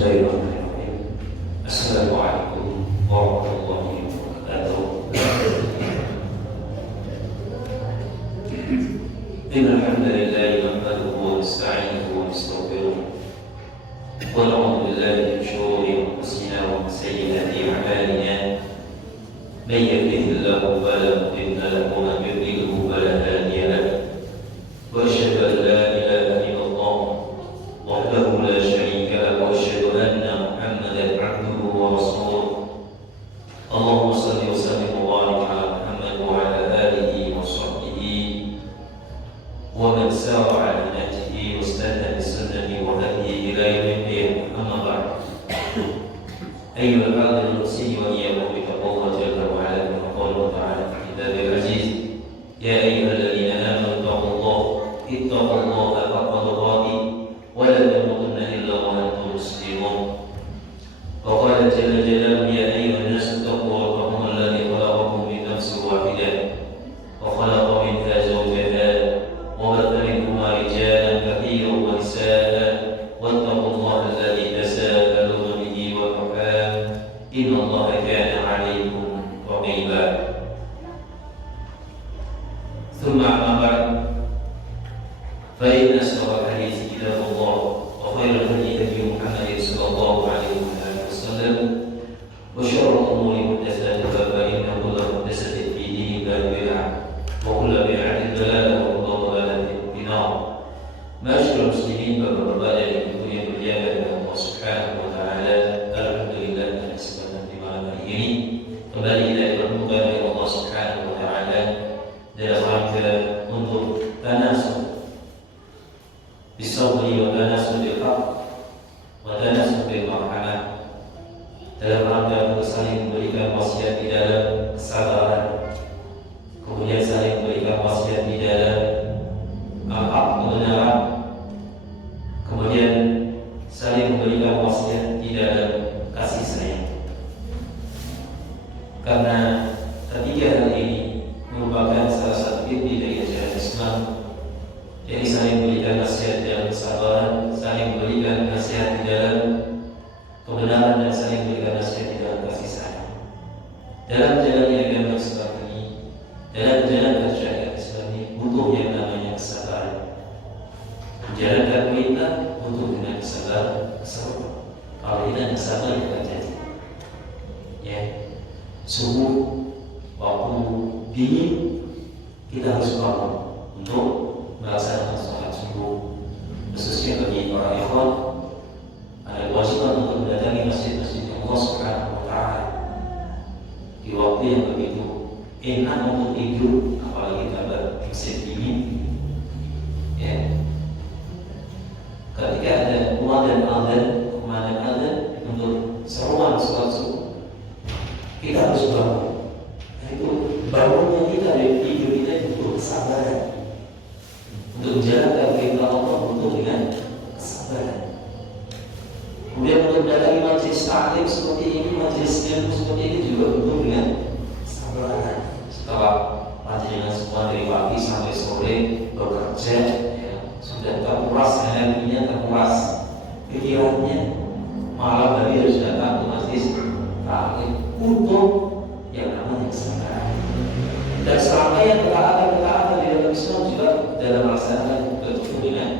Bismillahirrahmanirrahim. Assalamualaikum warahmatullahi wabarakatuh. Innal hamdalillah nahmaduhu wa nasta'inuhu wa nastaghfiruh wa na'udzu billahi min shururi anfusina wa min sayyiati a'malina. Man yahdihillahu fala mudilla lahu wa man yudlilhu fala hadiya lahu. Wa asyhadu an la ilaha illallah wahdahu la syarika lahu wa asyhadu anna Muhammadan 'abduhu wa rasuluh. Allahumma shalli wa sallim wa barik ala Muhammad wa ala alihi wa sahbihi wa man sara 'ala nahjihi wa istana bi sunnatihi wa hadihi ila yaumil din. Amma ba'd. Ayyuhal hadirun usihi wa iyyakum bi taqwallahi jalla wa 'ala kama qala ta'ala fi kitabil aziz. Ya ayyuhalladzina amanu taqullaha ittaqullaha haqqa tuqatih wa la tamutunna illa wa antum muslimun. Wa qala jalla jalaluhu ya ayyuhan nasu ittaqu rabbakum alladzi khalaqakum min nafsin wahidah wa khalaqa minha zawjaha wa batha minhuma rijalan katsiran wa nisaa wattaqullaha alladzi tasaaluna bihi wal arham innallaha kana 'alaykum raqiba. Thumma amma ba'd. فإن أصدق الحديث كتاب الله وخير الهدي هدي محمد صلى الله عليه وسلم وشر الأمور محدثاتها فإن كل محدثة في دين الله بدعة وكل بدعة ضلالة وكل ضلالة في النار. معاشر المسلمين berbahagia yang dimuliakan oleh Allah Subhanahu wa taala. Alhamdulillah kita kesempatan di malam hari ini kembali kita dipertemukan oleh Allah Subhanahu wa taala dalam rangka untuk tanasub bisawli wa tanasub bil haq wa tanasub bil marhamah, dalam rangka untuk saling memberikan wasiat di dalam kesabaran, kemudian saling memberikan wasiat di dalam al-haq kebenaran, kemudian saling memberikan wasiat di dalam kasih sayang. Karena ketiga hal ini merupakan salah satu inti dari ajaran Islam. Jadi saling memberikan nasihat dalam kesabaran, saling memberikan nasihat di dalam kebenaran, dan saling memberikan nasihat di dalam kasih sayang. Dalam jalan agama Islam ini, dalam jalan syariat Islam ini butuh yang namanya kesabaran. Menjalankan perintah butuh dengan kesabaran. Kalau tidak sabar tidak jadi. Ya, subuh waktu dingin kita harus bangun untuk melaksanakan sholat subuh, khususnya bagi para ikhwan ada kewajiban untuk mendatangi masjid-masjid Allah Subhanahu wa taala di waktu yang begitu enak untuk tidur, apalagi kabar musim dingin. Ya, ketika ada kumandang azan untuk seruan sholat subuh, kita harus bangun. Nah, itu bangunnya kita dari tidur kita butuh kesabaran. Untuk menjalankan perintah Allah butuh dengan kesabaran. Kemudian untuk mendatangi majelis taklim seperti ini, majelis ilmu seperti ini juga butuh dengan kesabaran. Setelah majelis semua dari pagi sampai sore bekerja, ya, sudah terkuras energinya, terkuras pikirannya, malam hari harus datang ke majelis taklim, butuh yang namanya kesabaran. Dan selama yang ketaatan di dalam Islam juga dalam melaksanakan betul dengan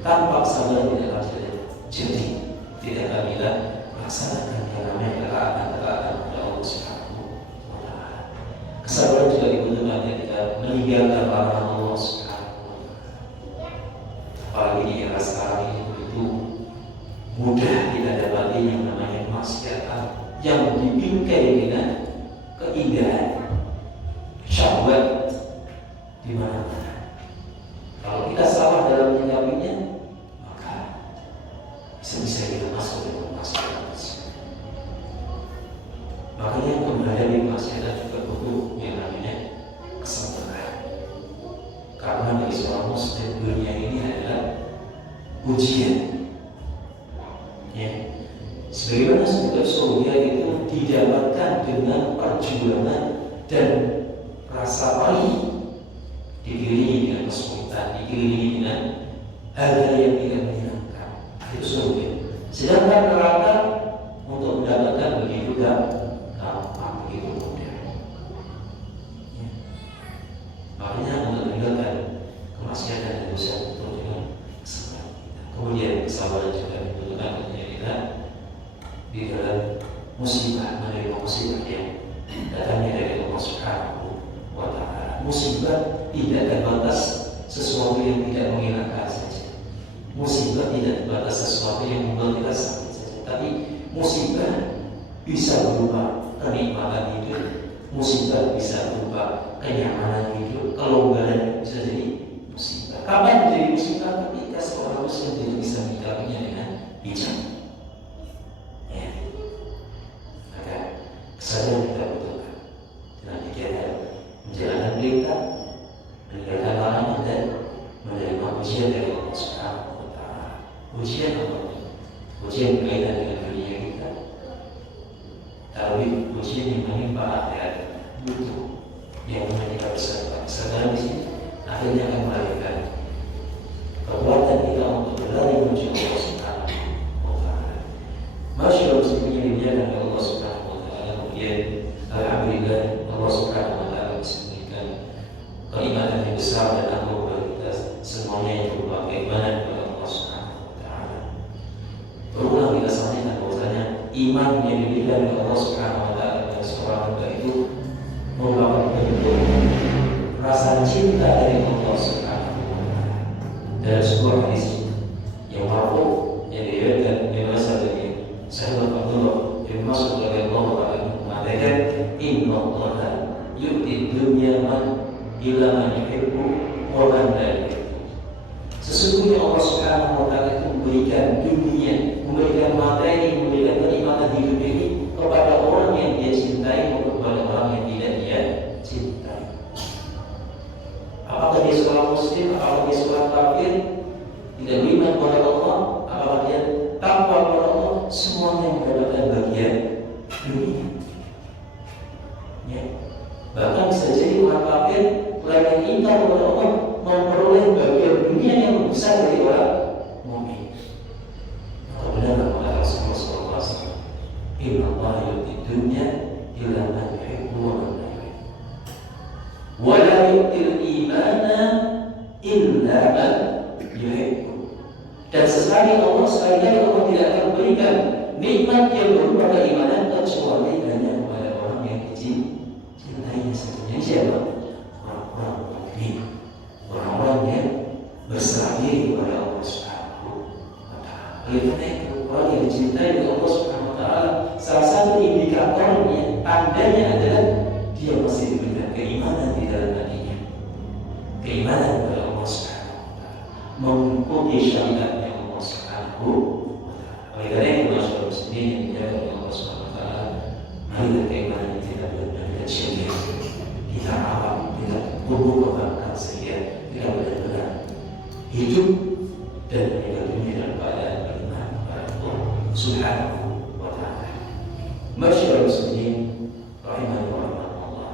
tanpa kesabaran tidak akan jadi tidak akan bisa melaksanakan yang namanya ketaatan kepada Allah Subhanahu wa taala. Kesabaran juga dibutuhkan ketika meninggalkan larangan Allah Subhanahu wa taala. Apalagi di era sekarang ini begitu mudah kita dapati yang namanya maksiat yang dibingkai dengan keindahan syahwat di mana-mana. Kalau kita salah dalam menyikapinya, maka bisa-bisa kita masuk dalam maksiat. Makanya menghadapi maksiat juga butuh yang namanya kesabaran. Karena bagi seorang muslim dunia ini adalah ujian. Ya, sebagaimana setiap surga itu didapatkan dengan perjuangan dan rasa perih, diiringi dengan kesulitan, diiringi dengan hal-hal yang tidak menyenangkan. Itu surga. Sedangkan neraka untuk mendapatkan begitu gampang, begitu mudah. Ya. Makanya untuk meninggalkan kemaksiatan dan dosa itu dengan kesabaran kita. Kemudian kesabaran juga dibutuhkan ketika kita di dalam musibah, menerima musibah yang datangnya dari Allah Subhanahu wa Ta'ala. Musibah tidak terbatas sesuatu yang tidak mengenakan saja. Musibah tidak terbatas sesuatu yang membuat kita sakit saja. Tapi musibah bisa berupa kenikmatan hidup. Musibah bisa berupa kenyamanan hidup, kelonggaran bisa jadi musibah. Kapan menjadi musibah? Ketika seorang muslim tidak bisa menyikapinya dengan bijak. Ya. Maka kesadaran kita butuhkan. Dengan kita menjalankan perintah, meninggalkan larangan dan menerima ujian dari Allah Subhanahu wa Ta'ala. Ujian apa? Ujian berkaitan dengan dunia kita. Tapi ujian yang menimpa akhirat butuh yang kita bersabar. Kesadaran di sini akhirnya akan melahirkan kekuatan kita untuk berlari menuju Allah Subhanahu wa Ta'ala. Masyaallah muslimin yang dimuliakan oleh Allah Subhanahu wa Ta'ala. Kemudian alhamdulillah Allah Subhanahu wa Ta'ala bisa memberikan keimanan yang besar dan agung bagi kita semuanya yang berupa keimanan kepada Allah Subhanahu wa Ta'ala. Berulang kita sampaikan bahwasanya iman yang diberikan oleh Allah Subhanahu wa Ta'ala kepada seorang hamba itu merupakan bentuk rasa cinta dari Allah Subhanahu wa Ta'ala. Dalam sebuah hadis yang marfu yang diriwayatkan dari sahabat Abdullah bin Mas'ud radhiyallahu anhu mengatakan, "Inna Allah yu'ti dunya man ila man yuhibbu wa man la yuhibbu." Sesungguhnya Allah Subhanahu wa Ta'ala itu memberikan dunia, memberikan materi, memberikan kenikmatan hidup ini kepada orang yang dia cintai maupun kepada orang yang tidak dia cintai. Apakah dia seorang muslim, apakah dia seorang kafir, tidak beriman kepada Allah, apakah dia takwa kepada Allah, semuanya mendapatkan bagian dunia. Ya. Bahkan bisa jadi orang kafir, orang yang ingkar kepada Allah memperoleh bagian dunia yang lebih besar dari orang mukmin. Maka benarlah kata Rasulullah SAW, Inna Allah yu'ti dunya ila man yuhibbu wa man la yuhibbu, wa la yu'til imana illa man yuhibbu. Dan sekali Allah tidak akan berikan nikmat yang berupa keimanan kecuali hanya kepada orang yang dicintainya saja. Siapa? Orang-orang mukmin, orang-orang yang berserah diri kepada Allah Subhanahu wa Ta'ala. Oleh karena itu, orang yang dicintai oleh Allah Subhanahu wa Ta'ala, salah satu indikatornya, tandanya adalah dia masih diberikan keimanan di dalam hatinya. Keimanan kepada Allah Subhanahu wa Ta'ala, mengikuti syariatnya Allah Subhanahu wa Ta'ala. Oleh karena itu, masyaallah muslimin yang dijaga oleh Allah Subhanahu wa Ta'ala, marilah keimanan yang kita benar-benar syariat. Kita rawat, kita tumbuh kembangkan sehingga kita benar-benar hidup dan meninggal dunia dalam keadaan beriman kepada Allah Subhanahu wa Ta'ala. Masyaallah muslimin rahimani wa rahimakumullah.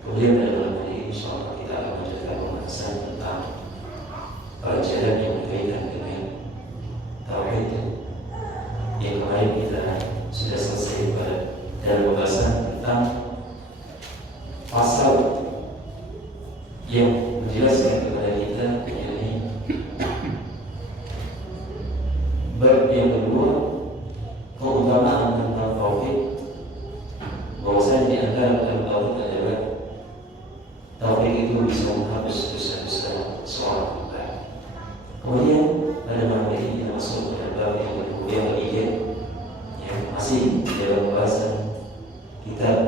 Kemudian dalam hari ini insyaallah kita akan melanjutkan pembahasan tentang pelajaran yang berkaitan dengan tauhid yang kemarin kita sudah selesai pada dalam pembahasan tentang pasal yang menjelaskan kepada kita mengenai bab yang kedua, keutamaan tentang tauhid. Bahwasanya di antara tauhid adalah tauhid itu bisa menghapus dosa-dosa seorang hamba. Kemudian pada malam ini kita masuk ke bab yang kedua, yang ketiga, yang masih dalam pembahasan kitab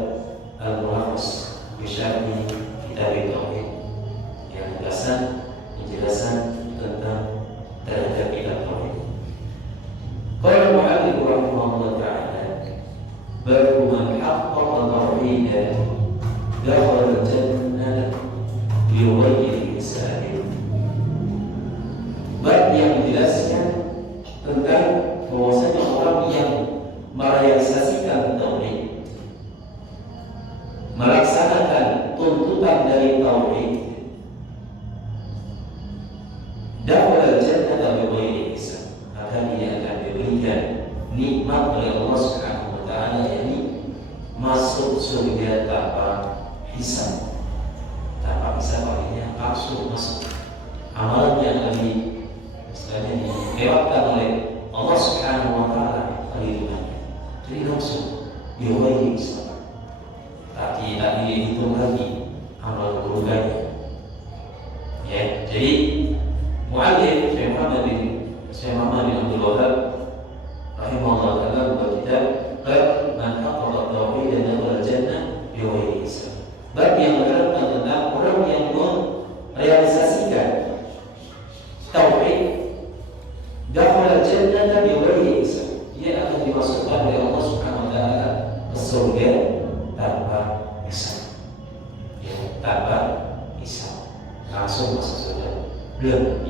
Al-Mulakhash Bisyarhi Kitab Tauhid, yang penjelasan tentang terhadap kitab tauhid. Qala al-mu'allif rahimahullah ta'ala, babu man haqqaqa tauhidan dakhala al-jannah bi ghayri hisabin. Bab yang menjelaskan tentang bahwasanya orang yang merealisasikan tauhid, melaksanakan tuntutan dari tauhid, dakhala al-jannah bi ghayri hisab, maka dia akan diberikan nikmat oleh Allah Subhanahu wa taala, yakni masuk surga tanpa hisab. Tanpa hisab artinya langsung masuk. Amalan yang istilahnya dilewatkan oleh Allah Subhanahu wa taala perhitungannya. Jadi langsung diwajib hisab. Tapi tak dihitung lagi amal keluarganya. Ya, jadi mu'allif Syekh Muhammad bin Abdul Wahab rahimahullah taala membuat kitab bab man haqqaqa tauhid dan dakhala jannah bi ghairi hisab. Bab yang menerangkan tentang orang yang merealisasikan tauhid dakhala jannah bi ghairi hisab, dia akan dimasukkan oleh Allah Subhanahu wa taala ke surga tanpa hisab. Ya, tanpa hisab. Langsung masuk surga. Belum.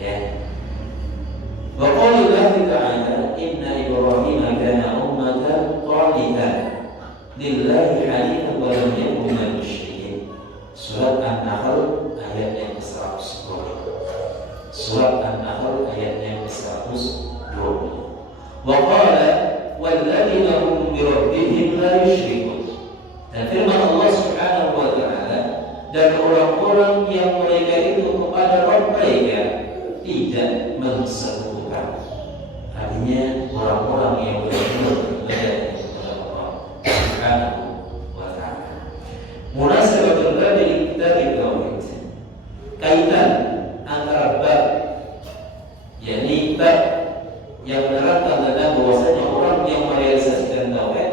Ya. Wa qala Allah ta'ala inna Ibrahim kana ummatan qanitan lillahi hanifan wa lam yakun minal musyrikin. Surat An-Nahl ayat yang ke-120. Surat An-Nahl ayat yang ke-120. Wa qala walladzina hum bi rabbihim la yusyrikun. Dan firman Allah Subhanahu wa taala, dan orang-orang yang mereka itu kepada Rabb mereka tidak mensekutukan. Artinya orang-orang yang benar-benar beribadah kepada Allah Subhanahu wa taala. Munasabatul bab dari kitab tauhid. Kaitan antara bab, yakni bab yang menerangkan tentang bahwasanya orang yang merealisasikan tauhid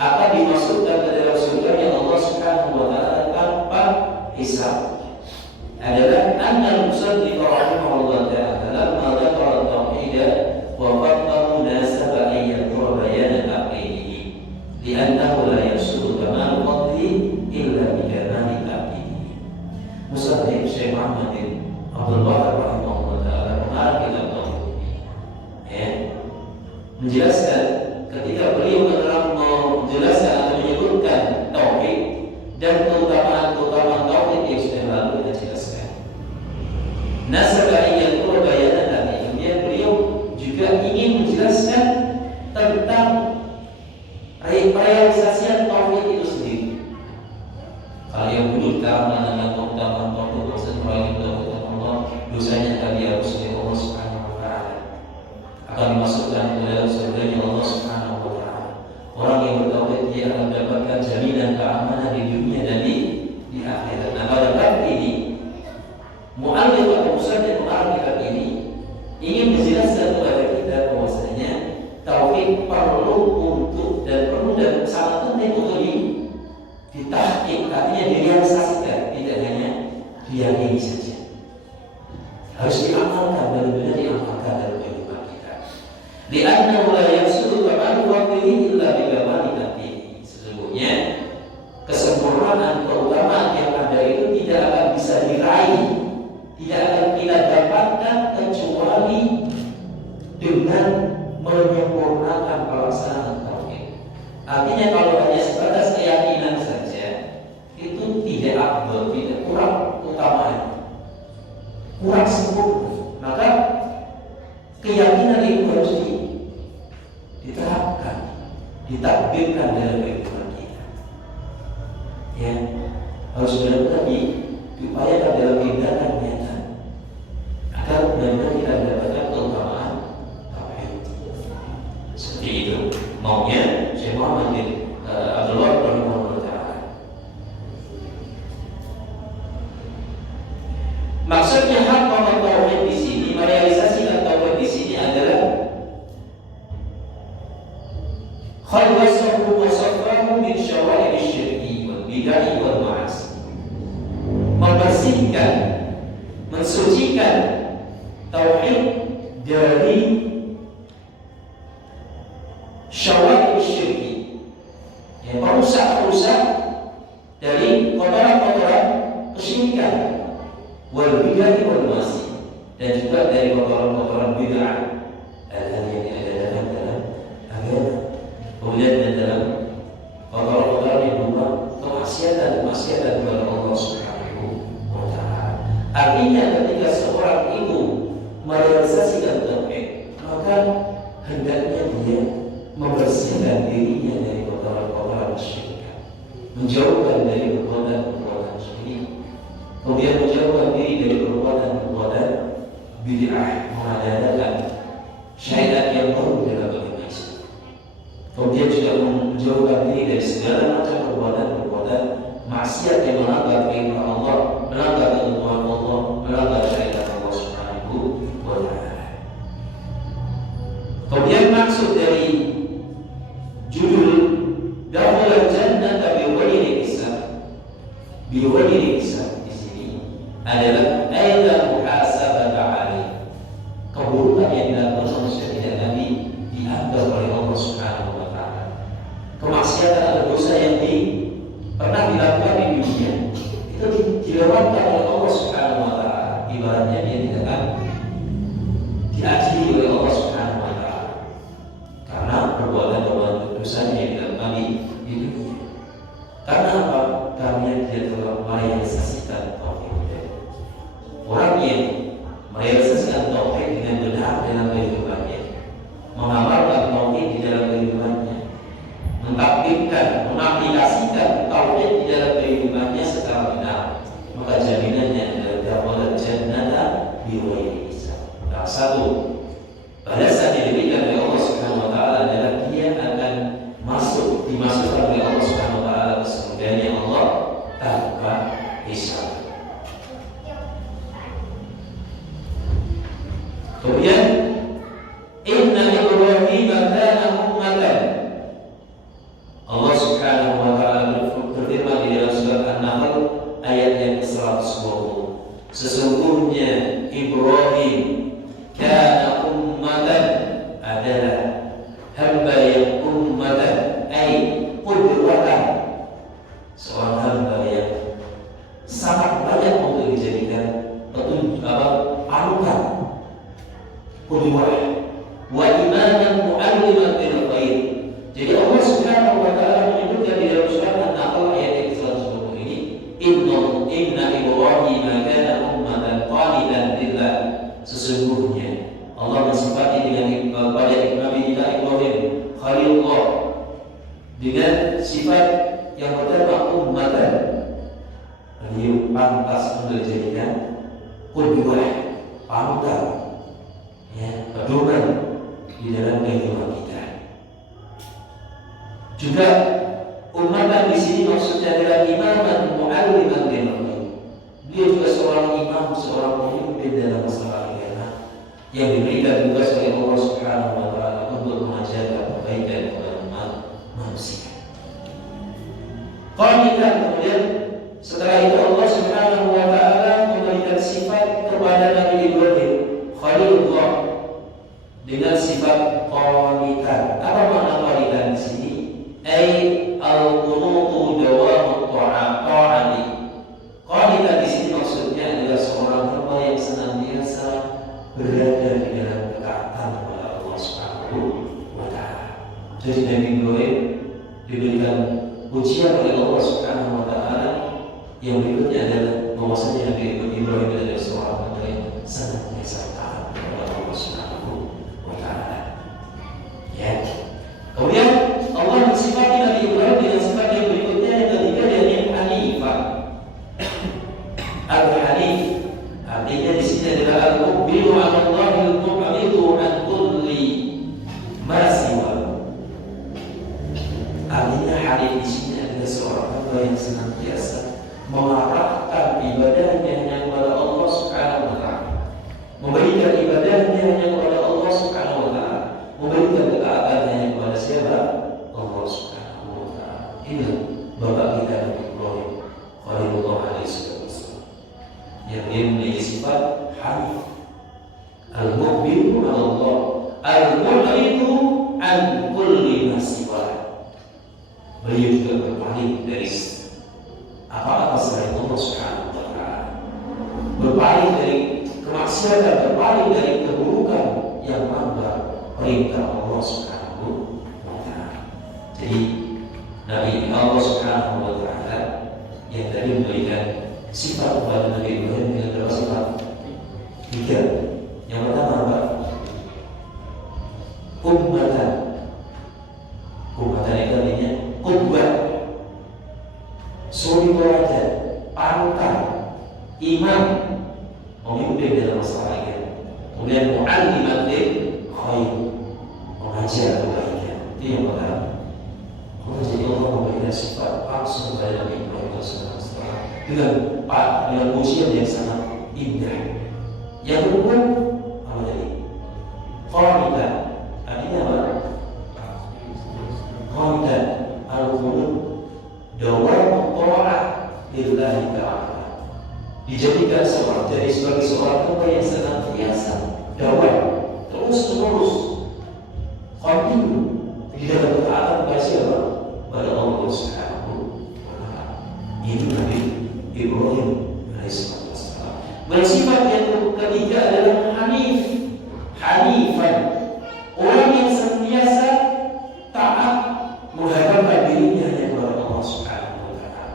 akan dimasukkan ke dalam surga yang Allah Subhanahu wa taala tanpa hisab, adalah anna al-musaddiq rahimahullah ta'ala lamma dzakara at-tauhid wa qaddama munasaba an yadhkura bayan taqidihi li'annahu la yahsulu kamal qadri illa bi kamali taqidihi. Musaddiq Syekh Muhammad bin Abdul Wahab rahimahullah ta'ala mengarang kitab tauhid ini, ya, menjelaskan ketika beliau menjelaskan atau menyebutkan tauhid dan keutamaan tauhid yang sudah lalu kita jelaskan. Nasabah yang bayanan tadi, kemudian beliau juga ingin menjelaskan tentang realisasian tauhid itu sendiri. Kalau yang dulu kita mengenal keutamaan tauhid, maksudnya orang yang bertauhid Allah, dosanya akan dihapus oleh Allah Subhanahu wa taala, akan dimasukkan ke dalam surganya Allah Subhanahu wa taala. Orang yang bertauhid dia akan mendapatkan jaminan keamanan di dunia dan di akhirat. Nah, pada bab ini mu'allif atau musaddiq mengarang kitab ini ingin menjelaskan kepada kita bahwasanya tauhid perlu untuk dan sangat penting untuk ditahqiq, artinya direalisasikan, tidak hanya diyakini saja. Harus diamalkan, benar-benar diamalkan dalam kehidupan kita. Li'annahu la yahsulu kamal qadrihi illa bi kamali taqdihi. Sesungguhnya kesempurnaan keutamaan yang ada itu tidak akan bisa diraih, tidak akan kita dapatkan kecuali dengan menyempurnakan pelaksanaan tauhid. Artinya kalau hanya sebatas keyakinan saja itu tidak afdal, tidak kurang utamanya, kurang sempurna. Maka keyakinan itu harus diterapkan, ditakdirkan dalam kehidupan kita. Ya, harus benar-benar diupayakan dalam tindakan nyata agar benar-benar kita mendapatkan keutamaan tauhid. Seperti itu maunya Syekh Muhammad bin Abdul Wahab rahimahullah ta'ala. Maksudnya hak tauhid di sini, merealisasikan tauhid di sini adalah khalwasahu wa safahu min syawa'ib syirki wal bid'ah wal ma'asi. Membersihkan, mensucikan tauhid dari syawa'ib syirki, yang perusak-perusak dari kotoran-kotoran kesyirikan, wal bid'ah wal ma'asi, dan juga dari kotoran-kotoran bid'ah, hal-hal yang ada dalam agama. Kemudian dalam kotoran-kotoran yang berupa kemaksiatan kepada Allah Subhanahu wa taala. Artinya ketika seorang itu merealisasikan tauhid, maka hendaknya dia membersihkan dirinya dari kotoran-kotoran kesyirikan, menjauhkan dari perbuatan-perbuatan syirik, kemudian menjauhkan diri dari perbuatan-perbuatan bid'ah, mengadakan syariat yang baru dalam agama Islam. Kemudian juga menjauhkan diri dari segala macam perbuatan-perbuatan maksiat yang melanggar perintah Allah, melanggar ketentuan Allah, melanggar syariat Allah Subhanahu wa Ta'ala. Kemudian maksud dari judul Dakhulal Jannata bighairi hisab, bighairi hisab di sini adalah ayat muhasabah alaih. Keburukan yang dilakukan manusia tidak Nabi dianggap oleh Allah Subhanahu wa Ta'ala. Kemaksiatan atau dosa yang pernah dilakukan di dunia itu dilewatkan oleh Allah Subhanahu wa Ta'ala. Ibaratnya dia tidak akan diadili oleh Allah Subhanahu wa Ta'ala karena perbuatan-perbuatan dosanya yang dilakukan di dunia. Karena apa? Karena dia telah merealisasikan tauhid. Orang yang merealisasikan tauhid dengan benar dalam kehidupannya, mengamalkan tauhid di dalam kehidupannya, mentakdirkan, mengaplikasikan tauhid di dalam kehidupannya secara benar, maka jaminannya adalah dakhulal jannata bighairi hisab. Nah, satu balasan yang diberikan oleh Allah Subhanahu wa Ta'ala adalah dia akan dimasukkan oleh Allah Subhanahu wa Ta'ala ke surganya Allah tanpa hisab. Kemudian inna Ibrahim kana ummatan. Allah Subhanahu wa Ta'ala berfirman di dalam surat An-Nahl ayat yang ke-120. Sesungguhnya Ibrahim kana ummatan adalah hamba yang ummatan, ay qudwatan, seorang hamba yang sangat banyak untuk dijadikan panutan, qudwah, wa imaman mu'alliman bil khair. Jadi Allah Subhanahu wa Ta'ala menyebutkan di dalam surat An-Nahl ayat yang ke-120 ini, inna Ibrahim kana ummatan qanitan lillah. Sesungguhnya Allah mensifati dengan pada Nabi kita Ibrahim Khalilullah dengan sifat yang pertama ummatan. Beliau pantas untuk dijadikan qudwah, panutan, pedoman di dalam kehidupan kita. Juga ummatan di sini maksudnya adalah imaman mu'alliman bil khair. Dia juga seorang imam, seorang pemimpin dalam masalah agama yang diberikan tugas oleh Allah Subhanahu wa Ta'ala untuk mengajarkan kebaikan kepada manusia. Qanitan, kemudian setelah itu Allah Subhanahu wa Ta'ala memberikan sifat kepada Nabi Ibrahim Khalilullah dengan sifat qanitan. Apa makna qanitan di sini? Ai al-qunutu dawamu ta'ati. Qanitan di sini maksudnya adalah seorang hamba yang senantiasa berada di dalam ketaatan kepada Allah Subhanahu wa Ta'ala. Jadi Nabi Ibrahim diberikan ujian oleh Allah Subhanahu wa Ta'ala. Yang berikutnya adalah bahwasanya Nabi Ibrahim adalah seorang hamba yang senantiasa taat kepada Allah Subhanahu wa Ta'ala. Ya. Kemudian Allah mensifati Nabi Ibrahim dengan sifat yang berikutnya, yang ketiga yakni Hanifah. Al-Hanif artinya di sini adalah al-muqbilu 'ala Allahi al-mu'ridu 'an kulli ma siwa. Artinya Hanif di sini adalah seorang hamba yang senantiasa mengarahkan ibadahnya hanya kepada Allah Subhanahu wa Ta'ala, memberikan ibadahnya hanya kepada Allah Subhanahu wa Ta'ala, memberikan ketaatan hanya kepada siapa? Allah Subhanahu wa Ta'ala. Inilah bapak kita Nabi Ibrahim Khalilullah alaihi wasallam yang dia memiliki sifat Hanif, al-muqbilu 'ala Allah, al-mu'ridu 'an kulli ma siwa. Beliau juga berpaling dari apa-apa selain Allah Subhanahu wa Ta'ala, berpaling dari kemaksiatan, berpaling dari keburukan yang melanggar perintah Allah Subhanahu wa Ta'ala. Jadi Nabi Allah Subhanahu wa Ta'ala yang tadi memberikan sifat kepada Nabi Ibrahim dengan berapa sifat? 3. Yang pertama apa? kesalahan. Kemudian mu'alliman lil khair, mengajar kebaikan. Itu yang pertama. Kemudian jadi Allah memberikan sifat langsung kepada Nabi Ibrahim dengan pujian yang sangat indah. Yang kedua, apa tadi? Qanitan. Artinya apa? Qanitan al-qulub dawam ta'ah lillahi ta'ala. Dijadikan seorang jadi sebagai seorang hamba yang senantiasa dawam terus kontinu di dalam ketaatan kepada siapa? Pada Allah Subhanahu wa Ta'ala. Ini Nabi Ibrahim alaihissalam. Dan sifat yang ketiga adalah hanifan, orang yang senantiasa taat menghadapkan dirinya hanya kepada Allah Subhanahu wa Ta'ala,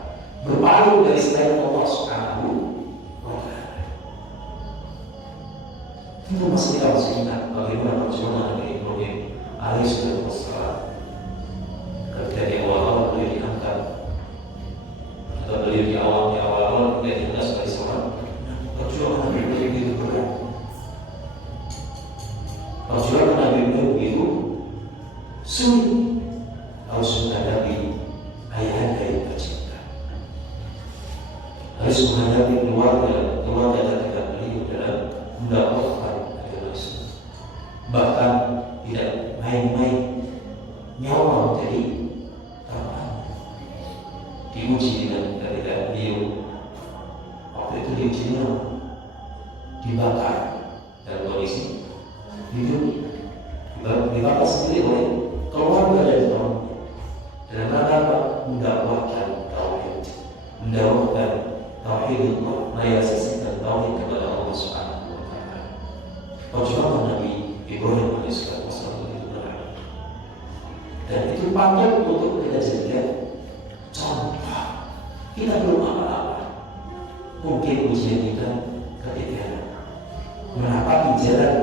berpaling dari selain Allah Subhanahu wa Ta'ala. Tentu masih kita harus ingat bagaimana perjuangan Nabi Ibrahim alaihissalam ketika di awal beliau diangkat, atau beliau di awal beliau diangkat sebagai seorang. Perjuangan Nabi Ibrahim begitu berat. Perjuangan Nabi Ibrahim begitu sulit. Harus menghadapi ayahanda yang tercinta, harus menghadapi keluarga ketika beliau dalam mendakwahkan agama Islam. Bahkan tidak main-main, nyawa menjadi taruhan. Diuji dengan ketika beliau waktu itu diujinya dibakar dalam kondisi hidup, dibakar sendiri oleh keluarga dari tahun dalam rangka mendakwahkan tauhid, mendakwahkan tauhidullah, menyaksikan tauhid kepada Allah Subhanahu wa Ta'ala. Perjuangan Nabi Ibrahim alaihissalam itu berat, dan itu patut untuk kita jadikan contoh. Kita belum apa-apa, mungkin ujian kita ketika menapaki jalan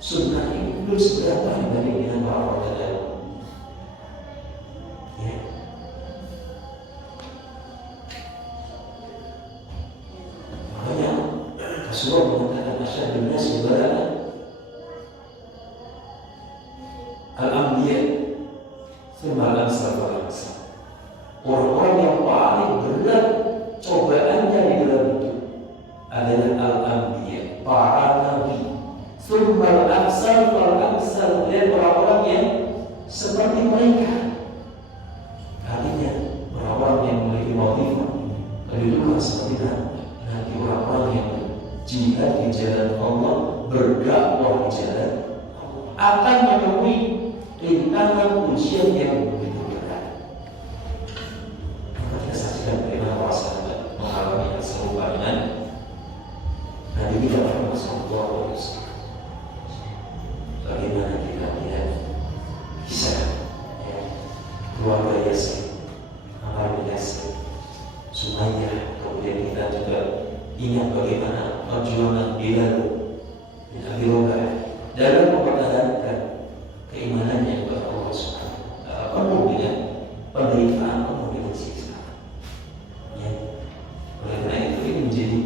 sunnah ini belum seberapa dibanding dengan para orang lain. Ya. Makanya Rasulullah mengatakan asyadun nasi bala'an al-anbiya thumma al-amsal wal-amsal. Orang-orang yang paling berat cobaannya di dalam hidup adalah al-anbiya, para nabi. Thumma al-amsal wal-amsal, dan orang-orang yang seperti mereka. Artinya orang-orang yang memiliki wazifah kedudukan seperti nanti orang-orang yang jihad di jalan Allah, berdakwah di jalan Allah, akan menemui rintangan ujian yang begitu berat. Maka kita saksikan bagaimana para sahabat mengalami yang serupa dengan Nabi kita Muhammad SAW. Bagaimana kita lihat kisah keluarga Yasir, Ammar bin Yasir, Sumayyah. Kemudian kita juga ingat bagaimana perjuangan Bilal bin Abi Rabah dalam mempertahankan keimanannya kepada Allah Subhanahu wa Ta'ala, penuh dengan penderitaan, penuh dengan siksa. Ya. Oleh karena itu ini menjadi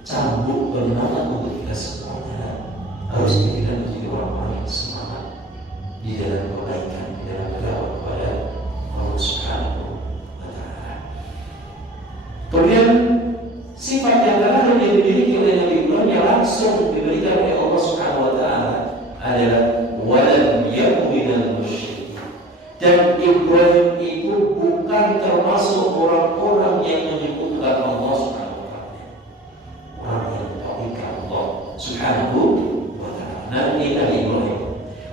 cambuk penyemangat untuk kita semuanya. Harusnya kita menjadi orang-orang yang semangat di dalam kebaikan, di dalam berdakwah kepada Allah Subhanahu wa Ta'ala. Kemudian sifat yang terakhir yang dimiliki oleh Nabi Ibrahim yang langsung diberikan oleh Allah Subhanahu wa Ta'ala adalah walam yakun minal musyrikin. Dan Ibrahim itu bukan termasuk orang-orang yang menyebutkan Allah Subhanahu wa Ta'ala, orang yang mentauhidkan Allah Subhanahu wa Ta'ala. Nabi Ibrahim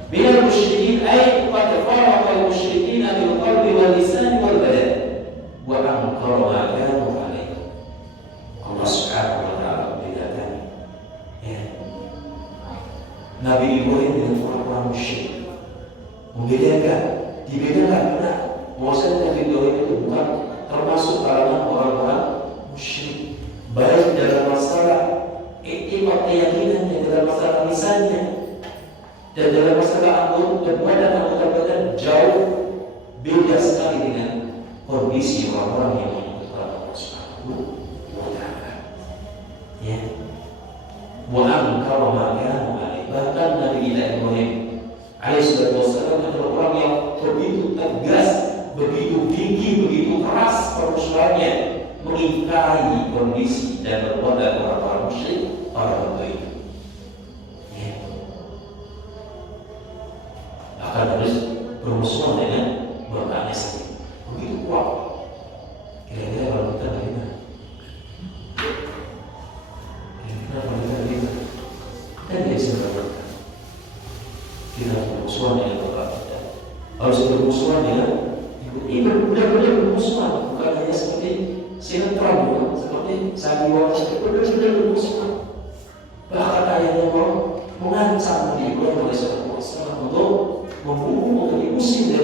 minal musyrikin ay qad farqa al-musyrikin bil qalbi wal lisan wal badan wa ankara ma kanu alaihi. Allah Subhanahu wa Ta'ala membedakan Nabi Ibrahim dengan orang-orang musyrik, dibedakan karena bahwasanya Nabi Ibrahim itu bukan termasuk kalangan orang-orang musyrik, baik dalam masalah iktikad keyakinannya, dalam masalah lisannya, dan dalam masalah anggota badan jauh beda sekali dengan kondisi orang-orang yang menyebutkan Allah Subhanahu wa Ta'ala. Ya. wa ankara ma kanu alaihi. Bahkan Nabi kita Ibrahim alaihissalatu wassalam adalah orang yang begitu tegas, begitu tinggi, begitu keras permusuhannya, mengingkari kondisi dan perbuatan orang-orang musyrik, orang baik. Akan harus bermusuhan dengan bapaknya sendiri. Begitu kuat. Kira-kira kalau kita bagaimana? Kira-kira kalau kita bagaimana? Kita tidak bisa berbuat. Kita harus bermusuhan dengan bapak kita. Harus bermusuhan dengan ini benar-benar bermusuhan. Bukan hanya seperti sinetron, seperti sandiwara, benar-benar bermusuhan. Bahkan ayahnya mau mengancam Nabi Ibrahim alaihissalam untuk membunuh, untuk diusir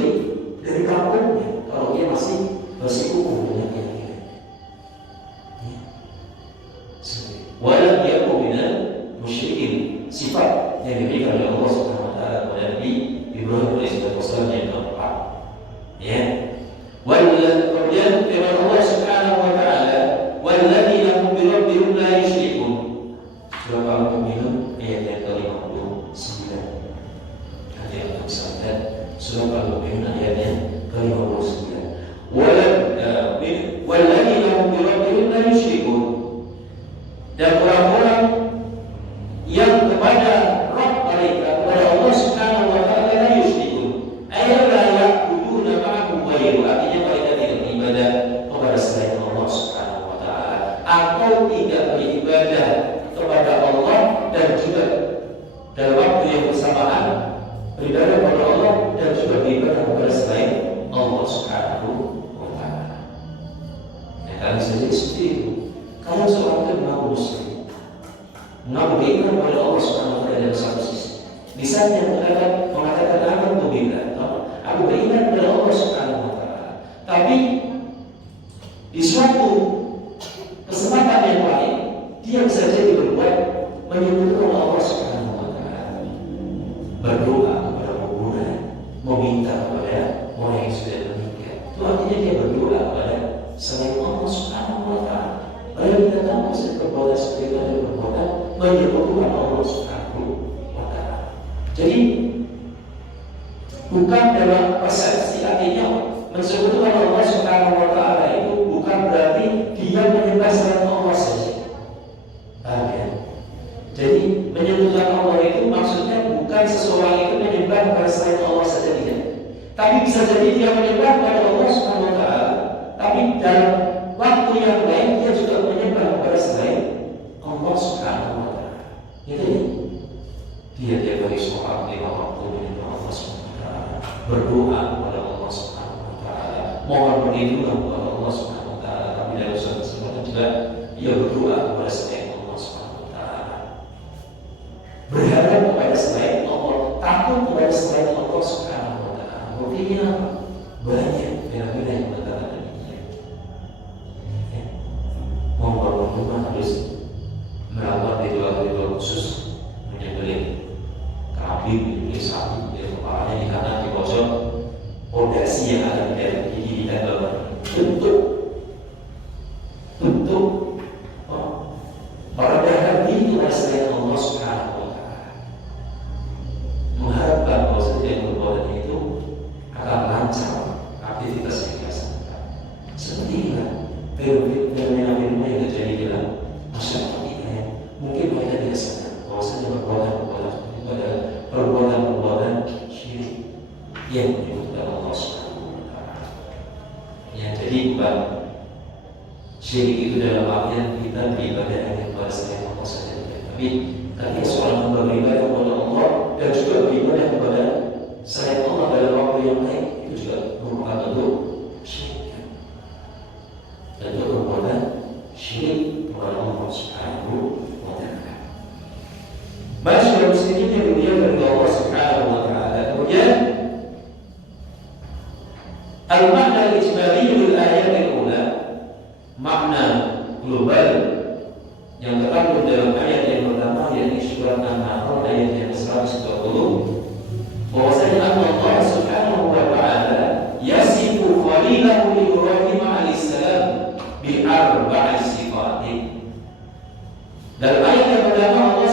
dari kampungnya kalau dia masih bersikukuh dengan dia. Walau dia minal musyrikin, sifat yang diberikan oleh Allah Subhanahu wa taala kepada Nabi Ibrahim alaihissalam yang keempat. Ya. Kemudian firman Allah Subhanahu wa taala, "Walladzina hum bi rabbihim la yusyrikun." Surah Al-Mu'minun ayat yang ke-59. Ayat yang ke-9. Surah Al-Mu'minun ayat yang ke-59. Walladzina hum bi rabbihim la yusyrikun. Dan orang-orang yang kepada Rabb mereka, kepada Allah Subhanahu wa taala la yusyrikun. Ay la ya'buduna ma'ahu ghairu. Artinya mereka tidak beribadah kepada selain Allah Subhanahu wa taala, atau tidak beribadah kepada Allah dan juga dalam waktu yang bersamaan beribadah kepada Allah dan juga beribadah kepada selain Allah Subhanahu wa taala. Ya, kalian saja seperti itu. Kalau seorang itu mengaku muslim, mengaku beriman kepada Allah Subhanahu wa taala dalam satu sisi, misalnya mengatakan aku beriman, aku beriman kepada Allah Subhanahu wa taala, tapi di suatu kesempatan yang lain dia bisa jadi berbuat menyebutkan Allah Subhanahu wa taala, berdoa kepada kuburan, meminta kepada orang yang sudah meninggal. Itu artinya dia berdoa kepada selain Allah Subhanahu wa taala. Lalu kita tahu perbuatan seperti itu adalah perbuatan menyebutkan Allah Subhanahu wa taala. Jadi bukan dalam persepsi, artinya mensebutkan Allah Subhanahu wa taala itu bukan berarti dia menyembah selain Allah saja. Ya. Jadi menyebutkan Allah itu maksudnya bukan seseorang itu menyembah kepada selain Allah saja, tidak. Tapi bisa jadi dia menyembah kepada Allah Subhanahu wa taala, tapi dalam waktu yang lain dia juga menyembah kepada selain Allah Subhanahu wa taala. Jadi dia tiap hari sholat 5 waktu menyembah Allah Subhanahu wa taala, berdoa kepada Allah Subhanahu wa taala, mohon perlindungan kepada Allah Subhanahu wa taala, tapi dalam suatu kesempatan juga dia berdoa kepada selain Allah Subhanahu wa taala, berharap kepada selain Allah, takut kepada selain Allah Subhanahu wa taala. Buktinya banyak fenomena yang berkaitan demikian. Mau bangun rumah harus melakukan ritual-ritual khusus, menyembelih kambing, menyembelih sapi, kepalanya di kanan, di pojok, pondasi yang ada di dalam gigi di dalam bentuk merendah diri kepada selain Allah Subhanahu wa taala, mengharapkan bahwa setiap perbuatan itu akan lancar aktivitas yang dilaksanakan. Seperti inilah fenomena-fenomena yang terjadi dalam masyarakat kita yang mungkin mereka tidak sadar bahwasanya perbuatan-perbuatan seperti itu adalah perbuatan-perbuatan syirik yang menyebutkan Allah Subhanahu wa taala. Yang jadi bukan syirik itu dalam artian kita beribadah hanya kepada selain Allah saja, tapi ketika seorang beribadah kepada Allah dan juga beribadah kepada selain Allah dalam waktu yang lain, itu juga merupakan bentuk syirik. Bentuk perbuatan syirik kepada Allah Subhanahu wa taala. Masyaallah muslimin yang dimuliakan oleh Allah Subhanahu wa taala. Kemudian al-makna al-ijmali lil ayat al-ula, makna global yang terkandung dalam ayat yang pertama, yakni surat An-Nahl ayat yang ke-120, bahwasanya Allah Subhanahu wa taala yasifu khalilahu Ibrahim alaihissalam bi arba'i sifatin. Dalam ayat yang pertama Allah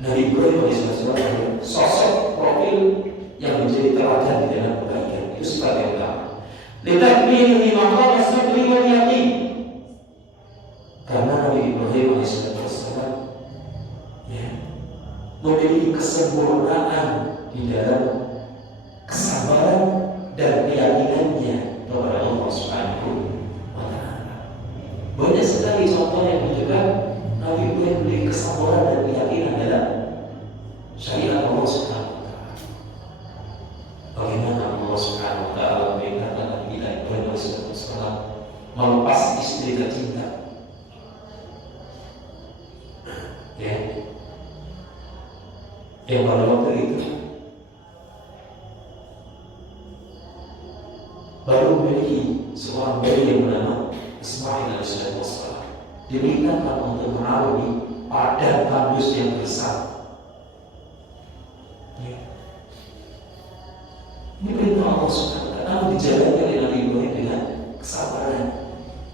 Nabi Ibrahim alaihissalam sosok profil yang menjadi teladan di dalam kebaikan. Itu sifat yang utama. Litakmilihi maqam as-sabri wal yaqin. Karena Nabi Ibrahim alaihissalam memiliki kesempurnaan di dalam kesabaran dan keyakinannya kepada Allah Subhanahu wa Ta'ala. Banyak sekali contoh yang menunjukkan Nabi Ibrahim memiliki kesabaran dan keyakinan dalam syariat Allah Subhanahu wa Ta'ala. Bagaimana Allah Subhanahu wa Ta'ala memberitakan Nabi Ibrahim alaihissalam melepas istri tercinta. Yang pada waktu itu baru memiliki seorang bayi yang bernama Ismail alaihissalam. Dimintakan untuk mengarungi padang tandus yang besar. Ini perintah Allah Subhanahu wa Ta'ala, dijalankan oleh Nabi Ibrahim dengan kesabaran.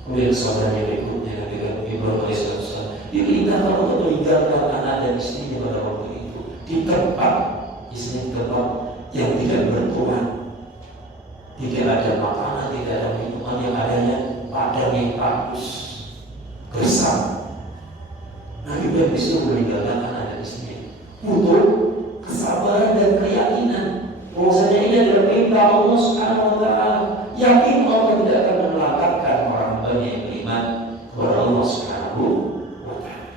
Kemudian saudaranya berikutnya Nabi Ibrahim alaihissalam dimintakan untuk meninggalkan anak dan istrinya pada waktu itu di tempat yang tidak bertuhan, tidak ada makanan, tidak ada minuman, yang adanya padang yang tandus gersam. Nabi Ibrahim disuruh meninggalkan anak dan istrinya untuk kesabaran dan keyakinan bahwasanya ini adalah perintah Allah Subhanahu wa Ta'ala. Yakin Allah tidak akan melangkahkan orang banyak yang beriman kepada Allah Subhanahu wa Ta'ala.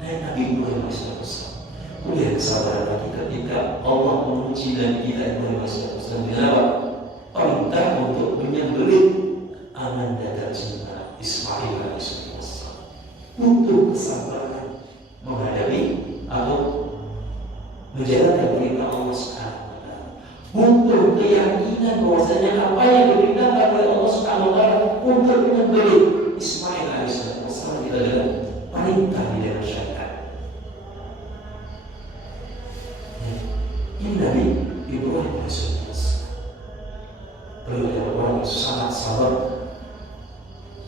Dan Nabi Ibrahim alaihissalam punya kesabaran lagi ketika Allah menguji Nabi Ibrahim alaihissalam dengan apa? Perintah untuk menyembelih Ananda tercinta Ismail alaihissalam. Untuk kesabaran menghadapi atau menjalankan perintah Allah Subhanahu wa Ta'ala. Untuk keyakinan bahwasanya apa yang diperintahkan oleh Allah Subhanahu wa Ta'ala untuk menyembelih Ismail alaihissalam itu adalah perintah di dalam syariat. Ini Nabi Ibrahim alaihissalam. Beliau adalah orang yang sangat sabar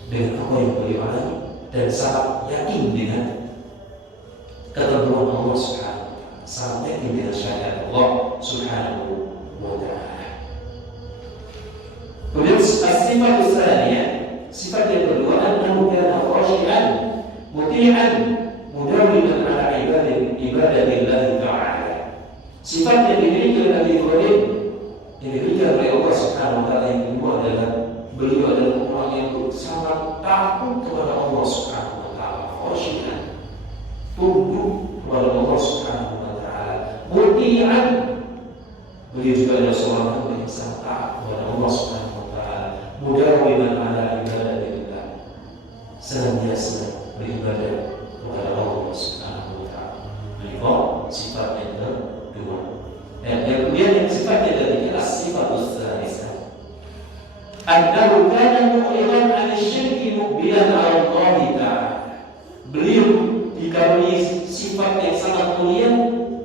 dengan apa yang beliau alami dan sangat yakin dengan ketentuan Allah Subhanahu wa Ta'ala, sangat yakin dengan syariat Allah Subhanahu wa Ta'ala. Kemudian sifat tsaniyah, sifat yang kedua, annahu kana khashi'an muti'an mudawwiman ala ibadatillah ta'ala. Sifat yang dimiliki oleh Nabi Ibrahim, yang dimiliki oleh Allah Subhanahu wa Ta'ala yang kedua adalah beliau adalah orang yang sangat takut kepada Allah Subhanahu wa Ta'ala, khashi'an, tunduk kepada Allah Subhanahu wa Ta'ala, muti'an, beliau juga adalah seorang yang sangat taat kepada Allah Subhanahu wa Ta'ala, mudawwiman ala ibadatillah, senantiasa beribadah kepada Allah Subhanahu wa Ta'ala. Beliau sifat yang kedua. Kemudian yang sifatnya dari as-sifatus tsalisah, annahu kana mu'ridan 'an asy-syirki muqbilan 'ala Allah Ta'ala. Beliau dikaruniai sifat yang sangat mulia,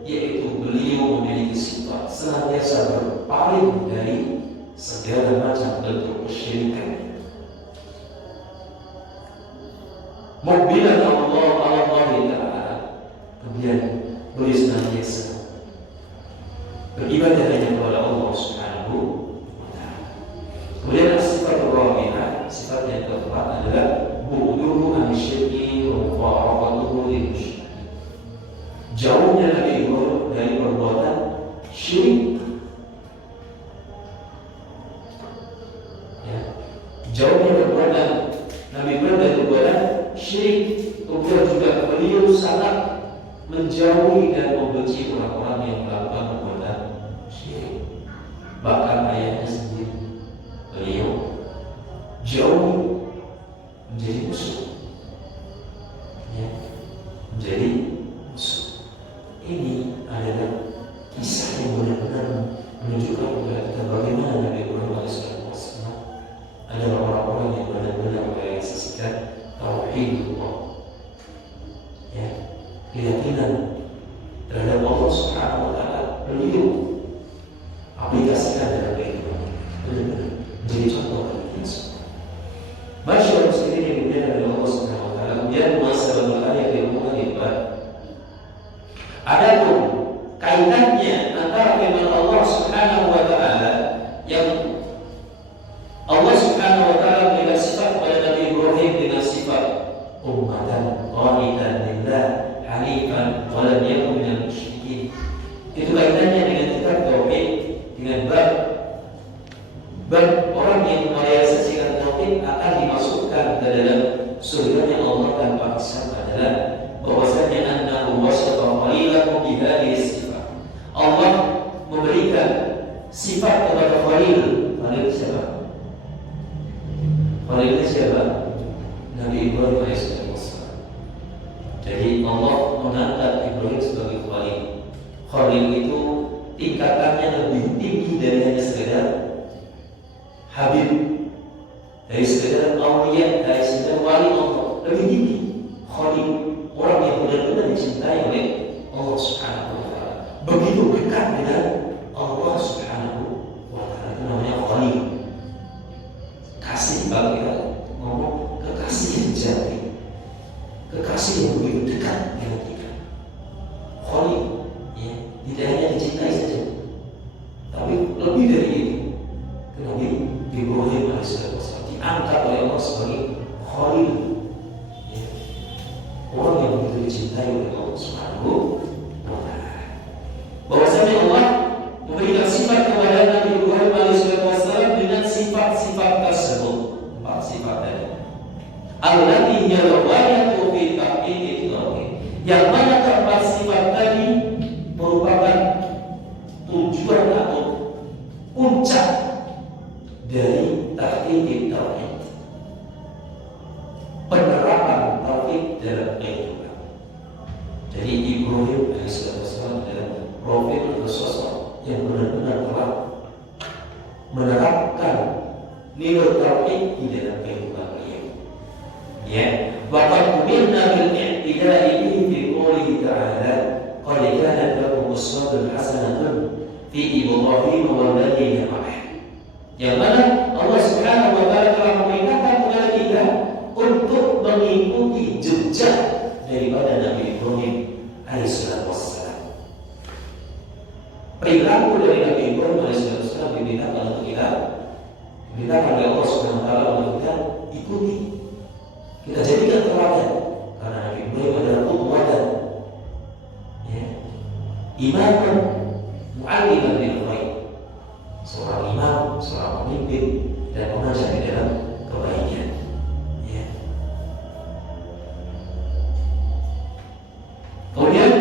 yaitu beliau memiliki sifat senantiasa berpaling dari segala macam bentuk kesyirikan. Muqbilan 'ala Allah Ta'ala. Kemudian beliau senantiasa beribadah hanya kepada Allah Subhanahu wa Ta'ala. Kemudian sifat rabi'ah, sifat yang keempat adalah bu'duhu an syirki wa mufaraqatuhu lil musyrik. Jauhnya Nabi Ibrahim dari perbuatan syirik. Jauhnya perbuatan Nabi Ibrahim dari perbuatan syirik. Kemudian juga beliau sangat menjauhi dan membenci orang-orang yang melakukan perbuatan syirik. Bahkan ayahnya sendiri beliau jauh menjadi musuh, menjadi musuh. Ini adalah kisah yang benar-benar menunjukkan kepada kita bagaimana Nabi Ibrahim alaihissalam adalah orang-orang yang benar-benar merealisasikan tauhidullah, keyakinan terhadap Allah Subhanahu wa Ta'ala. Beliau aplikasikan dalam kehidupan, benar-benar menjadi contoh bagi kita semua. Masyaallah muslimin yang dimuliakan oleh Allah Subhanahu wa Ta'ala. Kemudian masalah ayat yang mengatakan qanitan lillah hanifan wa lam yakun minal musyrikin. Itu kaitannya dengan kitab tauhid, dengan bab orang yang merealisasikan tauhid akan dimasukkan ke dalam surganya Allah tanpa hisab adalah bahwasanya annahu wasafa khalilahu bi hadhihi sifat. Allah memberikan sifat kepada Khalil. Khalil siapa? Khalil siapa? Nabi Ibrahim alaihissalam. Jadi Allah mengangkat Ibrahim sebagai Khalil. Khalil itu tingkatannya lebih tinggi dari hanya sekedar Habib, dari sekedar aulia, dari sekedar wali Allah. Lebih tinggi Khalil, orang yang benar-benar dicintai oleh Allah Subhanahu wa Ta'ala, begitu dekat dengan Allah Subhanahu wa Ta'ala. Itu namanya Khalil. Kasih, kalau kita ngomong kekasih yang jati, kekasih yang begitu dekat dengan kita. Khalil, ya, tidak hanya dicintai saja, tapi lebih dari itu. Nabi Ibrahim alaihissalam diangkat oleh Allah sebagai Khalil, ya, orang yang begitu dicintai oleh Allah Subhanahu wa Ta'ala. Bahwasanya Allah memberikan sifat kepada Nabi Ibrahim alaihissalam dengan sifat-sifat tersebut. 4 sifat tadi. Allati hiya ghayatu fi tahqiqi tauhid. Yang mana keempat sifat tadi merupakan tujuan atau puncak dari tahqiqi tauhid, penerapan tauhid dalam kehidupan. Jadi Ibrahim alaihissalam adalah profil atau sosok yang benar-benar telah menerapkan nilai tauhid di dalam kehidupan beliau. Ya, waqad umirna bil i'tida'i bihi fi qoulihi ta'ala qad kanat lakum uswatun hasanatun fi Ibrahim wal ladzina ma'ah. Yang mana Allah Subhanahu wa Ta'ala telah memerintahkan kepada kita untuk mengikuti jejak daripada Nabi Ibrahim alaihissalam. Perilaku dari Nabi Ibrahim alaihissalam dimintakan untuk kita, dimintakan oleh Allah Subhanahu wa Ta'ala untuk kita ikuti, kita jadikan teladan, karena Nabi Ibrahim adalah qudwatan, ya, imaman mu'alliman lil khair, seorang imam, seorang pemimpin dan pengajar di dalam kebaikan. Ya. Kemudian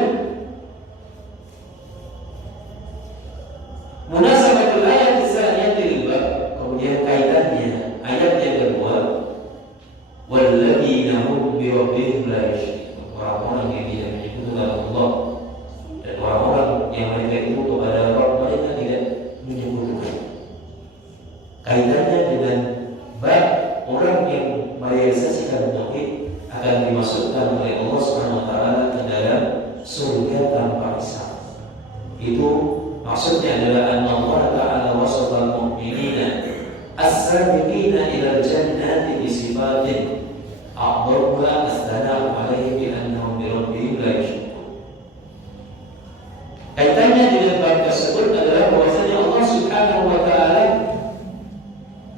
munasabatul ayat tsaniyati lil bab, kemudian kaitannya ayat yang kedua, walladzina hum bi rabbihim la yusyrikun, orang-orang yang tidak menyekutukan Allah dan orang-orang yang mereka itu kepada Rabb mereka tidak menyekutukan. Kaitannya dengan bab orang yang merealisasikan tauhid akan dimasukkan oleh Allah Subhanahu wa Ta'ala ke dalam surga tanpa hisab. Itu maksudnya adalah anna Allah Ta'ala wasafa al-mu'minina as-sabiqina ila al-jannati bi sifatin a'dhamuha as-sana'u 'alaihim bi annahum bi rabbihim la yusyrikun. Kaitannya dengan bab tersebut adalah bahwasanya Allah Subhanahu wa Ta'ala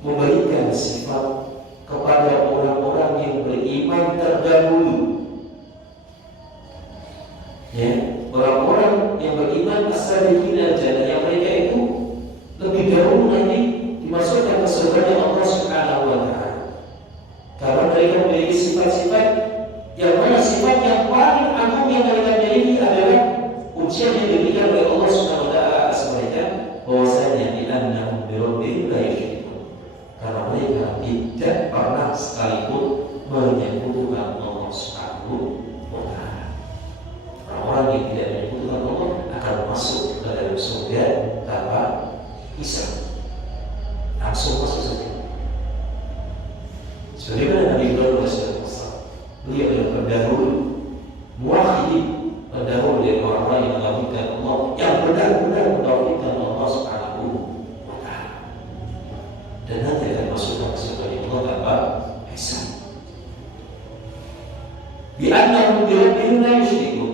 memberikan sifat kepada orang-orang yang beriman terdahulu. Ya, orang-orang yang beriman as-sabiqin al-jannah, yang mereka itu lebih dahulu nanti dimasukkan ke surga Allah Subhanahu wa Ta'ala. Karena mereka memiliki sifat-sifat yang mana sifat yang paling agung yang mereka miliki adalah ujian yang diberikan oleh Allah Subhanahu wa Ta'ala atas mereka, bahwasanya di annahum bi rabbihim la yusyrikun, karena mereka tidak pernah sekalipun menyekutukan Allah Subhanahu wa Ta'ala. Orang-orang yang tidak menyekutukan Allah akan masuk ke dalam surga tanpa hisab, langsung masuk saja. Sebagaimana Nabi Ibrahim alaihissalam, beliau adalah pendahulu muwahhid, pendahulu dari orang-orang yang menauhidkan Allah, yang benar-benar menauhidkan Allah Subhanahu wa Ta'ala, dan nanti akan masuk ke surga Allah tanpa hisab. Bi annahum bi rabbihim la yusyrikun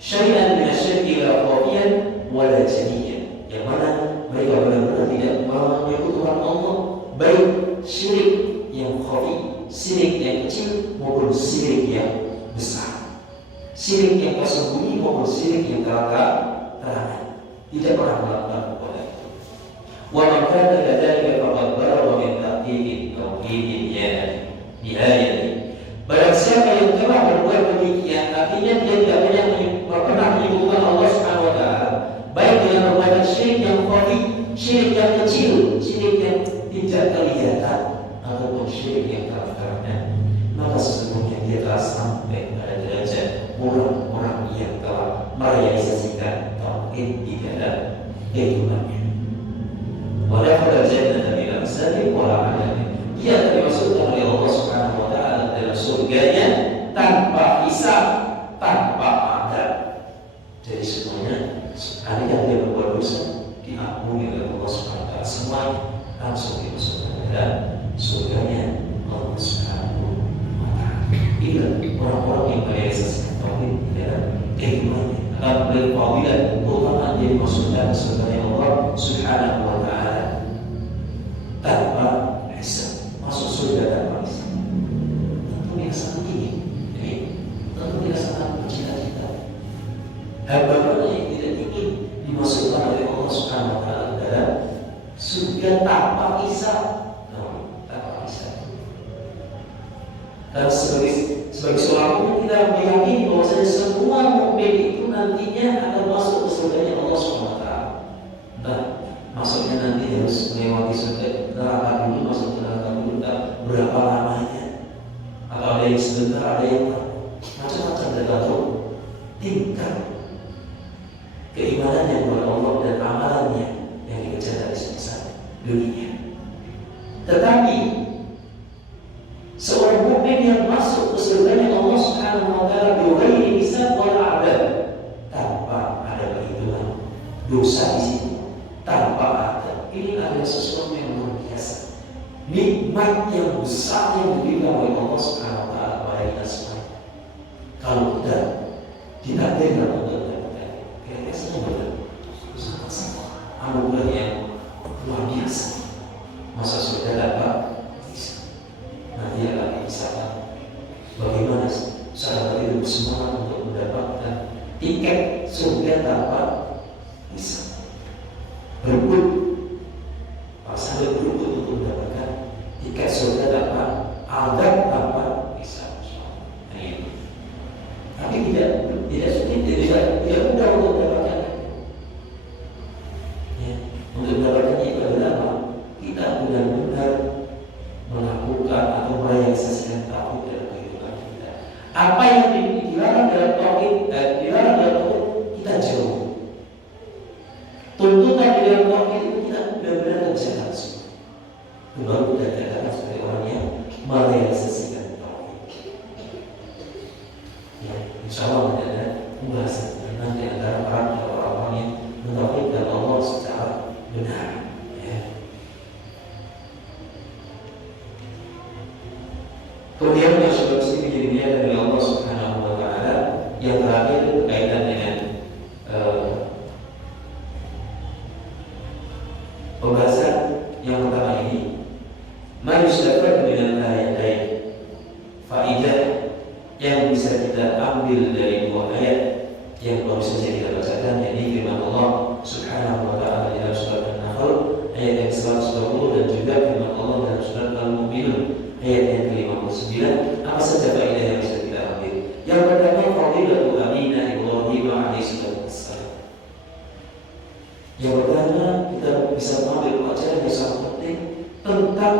syai'an min asy-syirki la khafiyan wa la jaliyan, yang mana mereka benar-benar tidak menyekutukan Allah, baik syirik yang khafi, syirik yang kecil maupun syirik yang besar. Syirik yang tersembunyi maupun syirik yang terang-terangan. Tidak pernah melakukan perbuatan itu. Wa man kana kadzalika faqad barra min tahqiqi tauhidin nihayati. Barang siapa yang telah berbuat demikian, artinya dia tidak pernah menyebutkan Allah Subhanahu wa taala, baik dengan perbuatan syirik yang khafi, syirik yang kecil, syirik yang tidak kelihatan, ataupun syirik yang terang-terangan, maka sesungguhnya dia telah sampai pada derajat orang-orang yang telah merealisasikan tauhid di dalam kehidupannya. Walaupun jannah bila amsali wala adami, dia akan dimasukkan oleh Allah Subhanahu wa taala dalam surganya tanpa hisab, tanpa adab. Jadi semuanya ada yang dia berbuat dosa diampuni oleh Allah Subhanahu wa taala, semua langsung dimasukkan dalam surganya Allah Subhanahu wa taala. Inilah orang-orang yang merealisasikan tauhid di dalam kehidupannya akan melihat fadilah keutamaan dia dimasukkan ke surganya Allah Subhanahu wa taala tanpa hisab, masuk surga tanpa hisab. Tentu dia sangat ingin, tentu dia sangat bercita-cita. Hamba mana yang tidak ingin dimasukkan oleh Allah Subhanahu wa taala dalam surga tanpa hisab, tanpa hisab. Dan sebagai seorang mukmin kita meyakini bahwasanya semua mukmin itu nantinya akan masuk ke surganya Allah Subhanahu wa taala. Dan masuknya nanti harus melewati surga neraka dulu, masuk ke neraka dulu, berapa lamanya? Atau ada yang sebentar, ada yang macam-macam, tergantung tingkat keimanannya kepada Allah dan amalannya yang dikejar dari semasa dunia. Tetapi seorang mukmin yang masuk ke surganya Allah Subhanahu wa taala bighairi hisab wala adab, tanpa ada perhitungan dosa di situ, tanpa adab. Ini adalah sesuatu yang luar biasa, nikmat yang besar yang diberikan oleh Allah Subhanahu wa taala kepada kita semua. Kalau kita ditakdirkan untuk mendapatkan, kira-kira semua sangat anugerah yang luar biasa. Masa sudah dapat nanti akan misalkan bagaimana sahabat itu bersemangat untuk mendapatkan tiket surga tanpa hisab, berebut, sambil berebut untuk mendapatkan tiket surga tanpa adab, tanpa hisab. Tapi tidak sulit, tidak mudah untuk mendapatkan. Untuk mendapatkannya itu adalah apa? Kita benar-benar melakukan atau merealisasikan tauhid dalam kehidupan kita. Apa yang dilarang dalam tauhid, kita jauh. Tuntutan di dalam tauhid itu kita benar-benar kerjakan semua. Baru kita dikatakan sebagai orang yang merealisasikan tauhid. Ya, insya Allah ada pembahasan nanti antara orang yang mentauhidkan Allah secara benar. Kemudian masyarakat muslim dirinya dari Allah Subhanahu wa taala. Yang terakhir berkaitan dengan pembahasan yang pertama ini, mayusdafar dengan ayat-ayat faidah yang bisa kita ambil dari dua ayat yang baru saja kita bacakan, yakni firman Allah Subhanahu wa taala dalam surat An-Nahl ayat yang 120 dan juga firman Allah dalam surat Al-Mu'minun ayat yang ke-59. Apa saja faedah yang bisa kita ambil? Yang pertama, fadilatu abina Ibrahim alaihissalam. Yang pertama, kita bisa mengambil pelajaran yang sangat penting tentang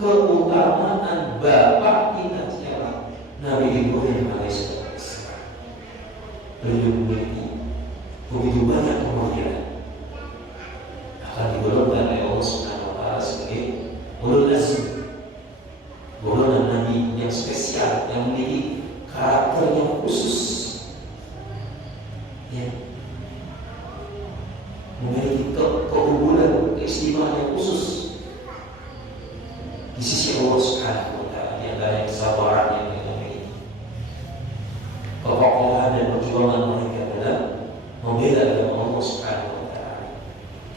keutamaan bapak kita siapa? Nabi Ibrahim alaihissalam. Beliau memiliki begitu banyak kemuliaan, akan digolongkan oleh Allah Subhanahu wa taala sebagai ulul azmi, golongan nabi yang spesial, yang memiliki karakter yang khusus, ya, memiliki keunggulan, keistimewaan yang khusus di sisi Allah Subhanahu wa taala. Di antara kesabaran yang mereka miliki, kekokohan dan perjuangan mereka dalam membela agama Allah Subhanahu wa taala.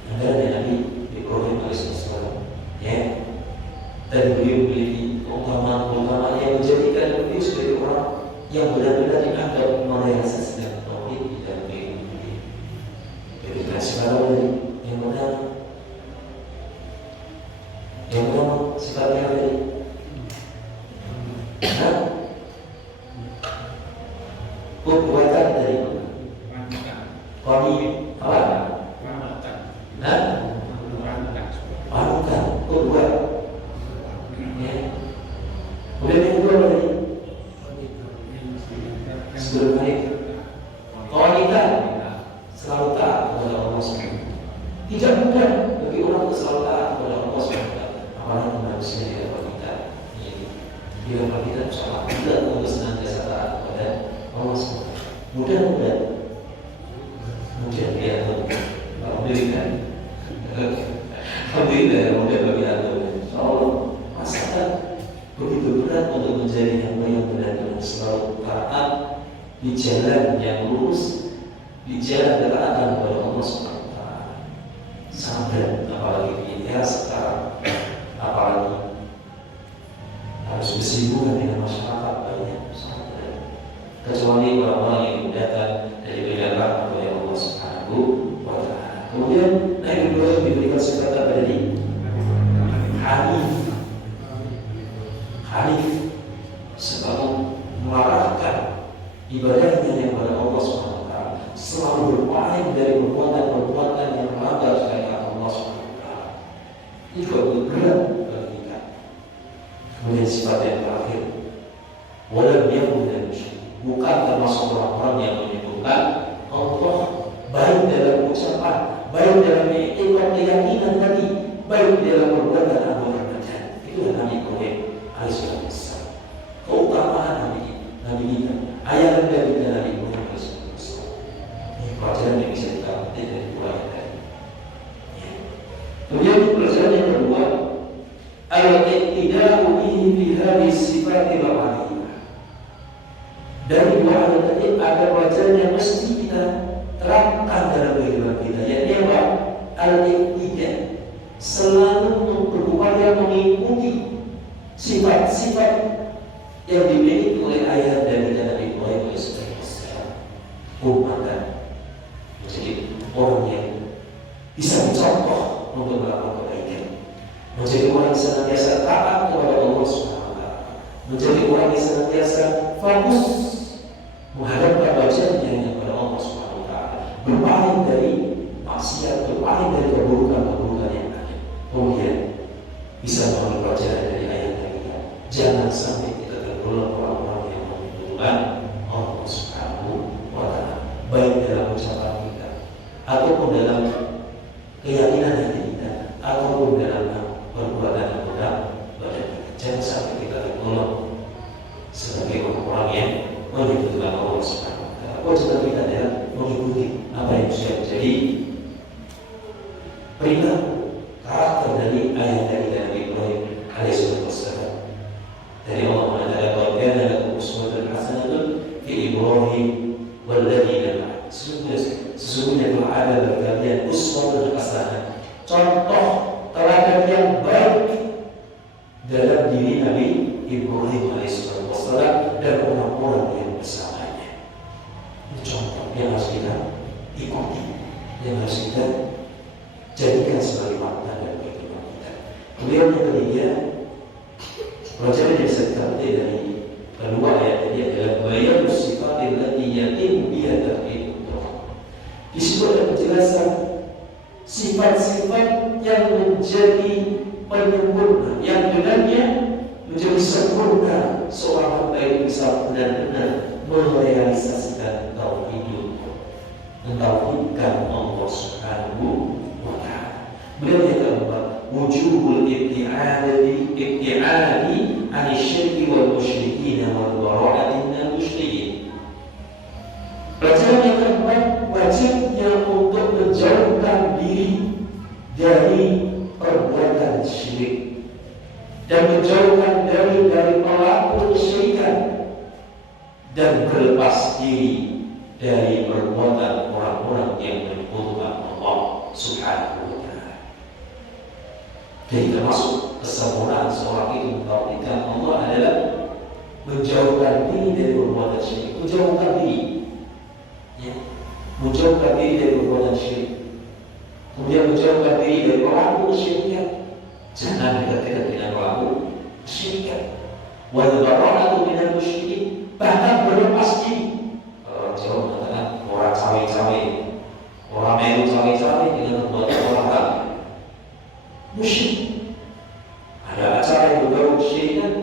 Adalah Nabi Ibrahim alaihissalam, ya, dan beliau memiliki keutamaan yang menjadikan beliau sebagai orang yang benar-benar dianggap merealisasikan sekarang dari yang mana sifatnya dari perbuatan dari kami apa? Panutan, perbuat. Ya. Kemudian yang kedua tadi sebelum hari wanita selalu taat kepada Allah SWT. Tidak mudah bagi orang untuk selalu taat kepada Allah SWT. Apalagi manusia yang wanita. Bila wanita salah tidak untuk senantiasa taat kepada Allah SWT. Mudah-mudahan ya alhamdulillah. Alhamdulillah yang mudah bagi Allah. Allah masakan begitu berat untuk menjadi hamba yang benar-benar selalu taat di jalan yang lurus, di jalan ketaatan kepada Allah SWT. Sangat berat, apalagi di era sekarang, apalagi harus bersinggungan dengan masyarakat banyak, sangat berat. Kecuali orang-orang yang datang dari bidang kepada Allah SWT. Kemudian naik kedua diberikan sifat apa tadi? Hanif, sebab mengarahkan ibadahnya yang kepada Allah SWT, selalu berpaling dari perbuatan-perbuatan yang melanggar syariat Allah SWT. Ini juga berat bagi kita. Kemudian sifat yang terakhir, walam yakun minal musyrikin, bukan termasuk orang-orang yang menyebutkan Allah baik dalam ucapan, baik dalam keyakinan tadi, baik dalam perbuatan atau perbuatan. Itu Nabi Ibrahim alaihissalam. Keutamaan Nabi kita, ayat dari Nabi Ibrahim alaihissalam. Ini pelajaran yang bisa kita petik dari dua ayat tadi. Kemudian pelajaran yang kedua, al-iqtida'u bihi fi hadhihi sifati al-'aliyah. Dari dua ayat tadi ada pelajaran yang mesti kita terapkan dalam kehidupan kita, yaitu apa? Al-iqtida', selalu berupaya mengikuti sifat-sifat yang dimiliki oleh ayah dan Nabi Ibrahim alaihissalam. Umatkan menjadi orang yang bisa dicontoh untuk melakukan kebaikan, menjadi orang yang senantiasa taat kepada Allah SWT, menjadi orang yang senantiasa fokus menghadapkan wajahnya kepada Allah SWT, berpaling dari maksiat, berpaling dari keburukan-keburukan yang ada. Kemudian bisa mengambil pelajaran dari ayat kita. Jangan sampai kita tergolong orang-orang yang membutuhkan Allah Subhanahu wa Ta'ala, baik dalam ucapan kita, ataupun dalam keyakinan hati kita, ataupun dalam perbuatan kita. Jangan sampai kita tergolong sebagai orang-orang yang membutuhkan Allah Subhanahu wa Ta'ala. Kewajiban kita adalah mengikuti apa yang sudah menjadi perintah karakter dari ayat dari Nabi Ibrahim alaihissalam. Dari Allah mengatakan bahwa kana lakum uswatun hasanatun fi Ibrahim walladzina ma'ahu. Sesungguhnya telah ada bagi kalian uswatun hasanah, contoh teladan yang baik dalam diri Nabi Ibrahim alaihissalam dan orang-orang yang bersamanya. Ini contoh yang harus kita ikuti, yang harus kita jadikan sebagai makna dan kehidupan kita. Kemudian yang ketiga, pelajaran yang bisa kita petik dari kedua ayat ini adalah bayan sifat allati yatim biha tauhid. Di situ ada penjelasan sifat-sifat yang menjadi penyempurna, yang dengannya menjadi sempurna seorang hamba yang bisa benar-benar merealisasikan tauhid, mentauhidkan Allah Subhanahu wa Ta'ala. Beliau yang keempat, wujubul ibti'adi an syirki wal musyrikin wal bara'ati minal musyrikin. Pelajaran yang keempat, wajibnya untuk menjauhkan diri dari perbuatan syirik dan menjauhkan dari pelaku kesyirikan dan berlepas diri dari perbuatan orang-orang yang menyekutukan Allah Subhanahu wa Ta'ala. Jadi termasuk kesempurnaan seorang itu mentauhidkan Allah adalah menjauhkan diri dari perbuatan syirik, menjauhkan diri dari perbuatan syirik. Kemudian menjauhkan diri dari pelaku kesyirikan. Jangan dekat-dekat dengan pelaku kesyirikan. Wal bara'atu minal musyrikin, bahkan berlepas diri. Kalau Jawa mengatakan orang cawe-cawe, orang melu cawe-cawe dengan perbuatan orang lain musyrik. Ada acara yang berbau kesyirikan,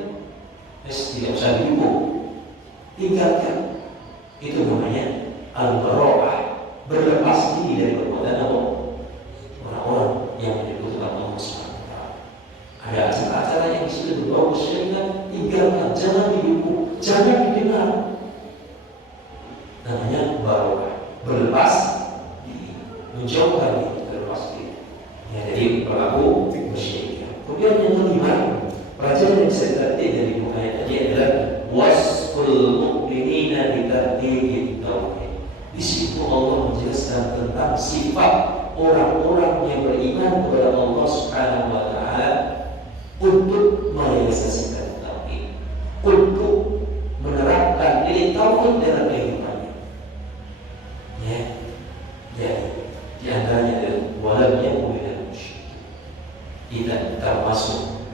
tidak usah didukung, tinggalkan. Itu namanya al-bara'ah, berlepas diri dari perbuatan orang-orang yang menyebutkan Allah SWT. Ada acara-acara yang sudah berbau kesyirikan, tinggalkan, jangan didukung, jangan didengar. Namanya bara'ah, berlepas diri, menjauhkan diri, berlepas diri ya, dari pelaku kesyirikan. Kemudian yang kelima, pelajaran yang bisa ditartik dari buku ayat tadi adalah wasful mu'minina bitartibit tauhid. Di situ Allah menjelaskan tentang sifat orang-orang yang beriman kepada Allah Subhanahu wa taala untuk merealisasikan tauhid, untuk menerapkan nilai tauhid dalam kehidupannya. Ya. Jadi di antaranya adalah walam yakun minal musyrikin. Tidak termasuk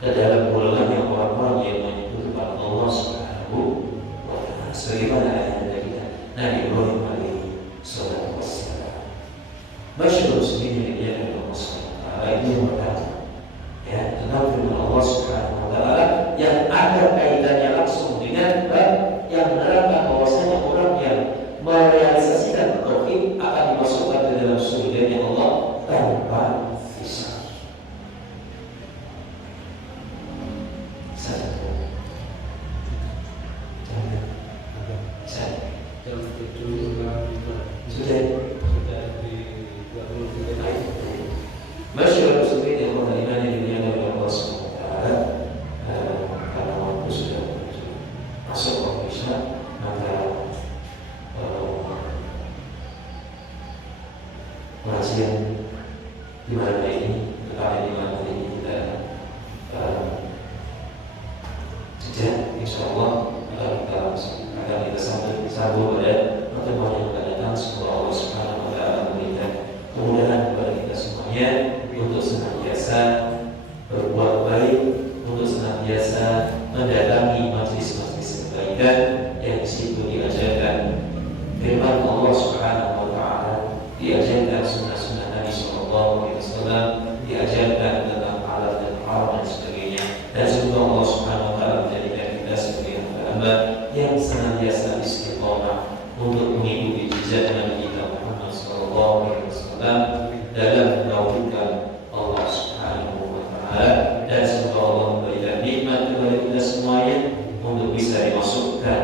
ke dalam golongan yang orang-orang yang menyebut kepada Allah Subhanahu wa taala. Sebagaimana ayat dari Nabi Ibrahim alaihi salatu wassalam. Masyaallah muslimin yang dimuliakan Allah Subhanahu wa taala, ini yang pertama. Ya, tentang firman Allah Subhanahu wa taala yang ada kaitannya langsung dengan yang menerangkan bahwasanya orang yang merealisasikan tauhid akan dimasukkan ke dalam surga Allah tanpa hisab. Masyaallah muslimin yang beriman yang dimuliakan oleh Allah Subhanahu wa taala, karena waktu sudah masuk waktu Isya, maka pengajian di malam ini, di malam ini kita sejak insyaallah akan kita sambung pada pertemuan yang akan datang. Semoga Allah Subhanahu wa taala memberikan kemudahan kepada kita semuanya untuk senantiasa berbuat baik, untuk senantiasa mendatangi majelis-majelis kebaikan yang di situ diajarkan firman Allah Subhanahu wa taala, diajarkan sunnah-sunnah Nabi sallallahu alaihi wasallam, diajarkan tentang halal dan haram dan sebagainya. Dan semoga Allah Subhanahu wa taala menjadikan kita sebagai hamba yang senantiasa istiqomah untuk mengikuti jejak Nabi kita Muhammad sallallahu alaihi wasallam dalam melakukan Allah Subhanahu wa taala. Dan semoga Allah memberikan nikmat kepada kita semuanya untuk bisa dimasukkan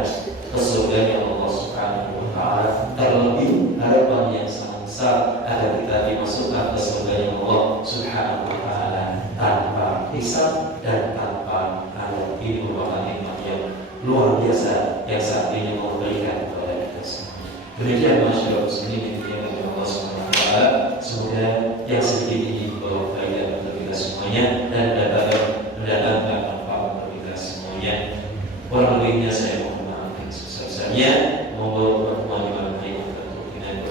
ke surga Allah Subhanahu wa taala. Terlebih harapan yang sangat besar agar kita dimasukkan ke surga Allah Subhanahu wa taala tanpa hisab dan tanpa adab. Ini merupakan nikmat yang luar biasa yang saat ini Allah berikan kepada kita semua. Demikian masyaallah muslimin yang dimuliakan oleh Allah Subhanahu wa taala. Semoga yang sedikit ini membawa faedah untuk kita semuanya.